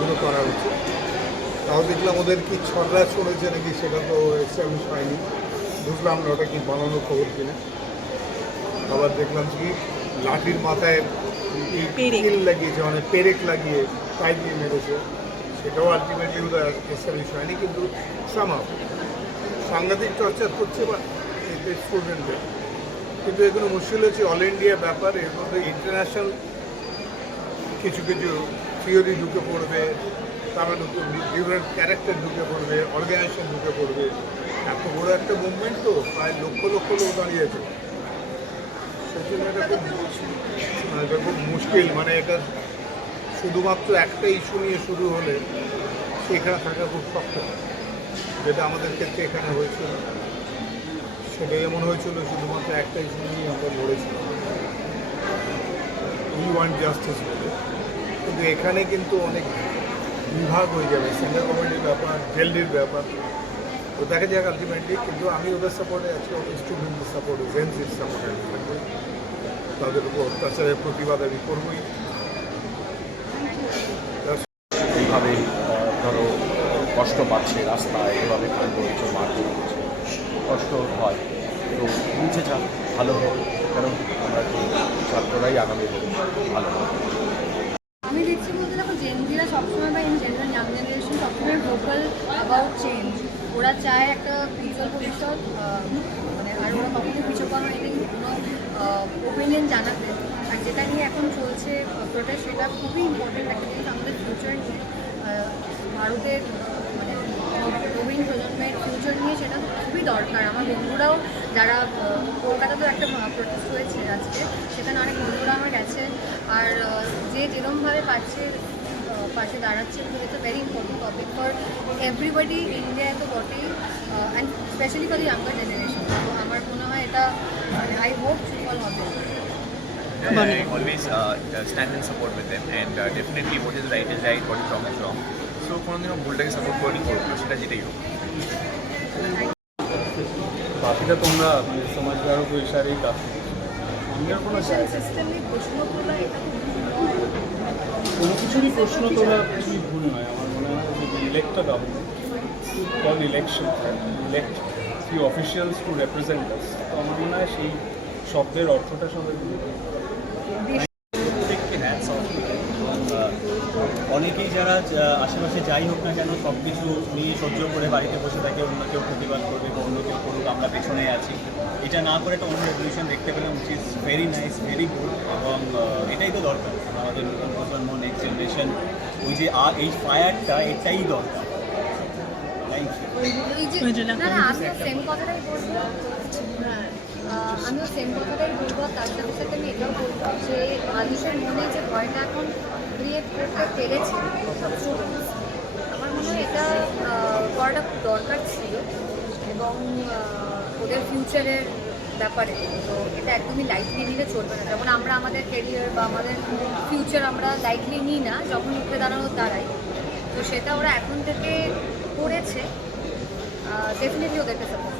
এগুলো করা উচিত। তাও দেখলাম ওদের কি ছড়রা শুনেছে নাকি সেটা তো এস্টাবলিশ হয়নি, বুঝলাম না ওটা কি বানানো খবর কিনা। আবার দেখলাম কি লাঠির মাথায় কিল লাগিয়েছে, মানে পেরেক লাগিয়ে পাইপ দিয়ে মেরেছে, সেটাও আলটিমেটলি ওদের এস্টাবলিশ হয়নি। কিন্তু সামাও সাংঘাতিক চর্চা করছে বা এদের স্টুডেন্টদের। কিন্তু এগুলো মুশকিল হচ্ছে অল ইন্ডিয়া ব্যাপার, এর মধ্যে ইন্টারন্যাশনাল কিছু কিছু থিওরি ঢুকে পড়বে, তারা ডিফারেন্ট ক্যারেক্টার ঢুকে পড়বে, অর্গানাইজেশন ঢুকে পড়বে। এত বড় একটা মুভমেন্ট তো, প্রায় লক্ষ লক্ষ লোক দাঁড়িয়েছে, সেজন্য এটা খুব মুশকিল। মানে এটা শুধুমাত্র একটা ইস্যু নিয়ে শুরু হলে সেখানে থাকা খুব শক্ত, যেটা আমাদের ক্ষেত্রে এখানে হয়েছিল। সেটা এমন হয়েছিল শুধুমাত্র একটা ইস্যু নিয়ে আমরা লড়েছিলাম, উই ওয়ান্ট জাস্টিস বলে। কিন্তু এখানে কিন্তু অনেক বিভাগ হয়ে যাবে, সেন্ট্রাল গভর্নমেন্টের ব্যাপার, দিল্লির ব্যাপার, তো দেখা যাক আলটিমেটলি। কিন্তু আমি ওদের সাপোর্টে আছি, ওদের স্টুডেন্টদের সাপোর্টে, জেনজির সাপোর্টে থাকবে। তাদের উপর অত্যাচারের প্রতিবাদ আমি করবই। এইভাবে ধরো কষ্ট পাচ্ছে রাস্তায়, এভাবে কাণ্ড হয়েছে, মারধর হচ্ছে, কষ্ট হয়। তো বুঝে যাক, ভালো হোক, কারণ আমরা কি ছাত্ররাই আগামী হোক ভালো হোক। আমি দেখছি বলতে দেখো, জেনজিরা সবসময় বা ইন জেনারেল ইয়াং জেনারেশন সবসময় ভোকাল অ্যাবাউট চেঞ্জ। ওরা চায় একটা উজ্জ্বল ভবিষ্যৎ, মানে আর ওরা কখনো পিছু পানো এটা কোনো ওপিনিয়ন জানাতে। আর যেটা নিয়ে এখন চলছে প্রোটেস্ট, সেটা খুবই ইম্পর্টেন্ট একটা জিনিস আমাদের ফিউচার নিয়ে, ভারতের মানে নবীন প্রজন্মের ফিউচার নিয়ে সেটা খুবই দরকার। আমার বন্ধুরাও যারা কলকাতাতেও একটা প্রোটেস্ট হয়েছে আজকে, সেখানে অনেক বন্ধুরা আমার গেছে। আর যে যেরকমভাবে পাশে দাঁড়াচ্ছে, it's a very important topic for everybody, ইন্ডিয়ায় তো বটেই, and specially for the younger generation. তো আমার মনে হয় এটা আই হোপ সুফল হবে। I always stand in support with them, and definitely what is right is right, what is wrong is wrong. So কোনোদিনও ভুলটাকে সাপোর্ট করি, করবো না, সেটা যেটাই হোক। বাকিটা তোমরা মানে সমাজকারক ইশারেই কাজ সিস্টেমে প্রশ্ন তোলা এটা কোনো কিছুরই প্রশ্ন তোলা কিছুই ভুল নয়। আমার মনে হয় যে elect a government, call election, elect few officials to represent us. তো আমার মনে হয় সেই শব্দের অর্থটা সবাই অনেকেই যারা আশেপাশে যাই হোক না কেন সব কিছু নিয়ে সহ্য করে বাড়িতে বসে থাকে, অন্য কেউ প্রতিবাদ করবে বা অন্য কেউ করুক, আমরা পেছনে আছি, এটা না করে একটা অন্য রেভলিউশন দেখতে পেলাম, which is very nice, very good. এবং এটাই তো দরকার আমাদের নতুন প্রজন্ম, নেক্সট জেনারেশন, ওই যে এই ফায়ারটা এটাই দরকার। আমিও সেম কথাটাই বলবো, তার সাথে সাথে আমি এটাও বলবো যে মানুষের মনে যে ভয়টা এখন ক্রিয়েট করতে পেরেছে, আমার মনে হয় এটা করাটা খুব দরকার ছিল। এবং ওদের ফিউচারের ব্যাপারে তো এটা একদমই লাইটলি নিলে চলবে না। যেমন আমরা আমাদের ক্যারিয়ার বা আমাদের ফিউচার আমরা লাইটলি নিই না, যখন উঠে দাঁড়াই, তো সেটা ওরা এখন থেকে করেছে, ডেফিনেটলি ওদেরকে সাপোর্ট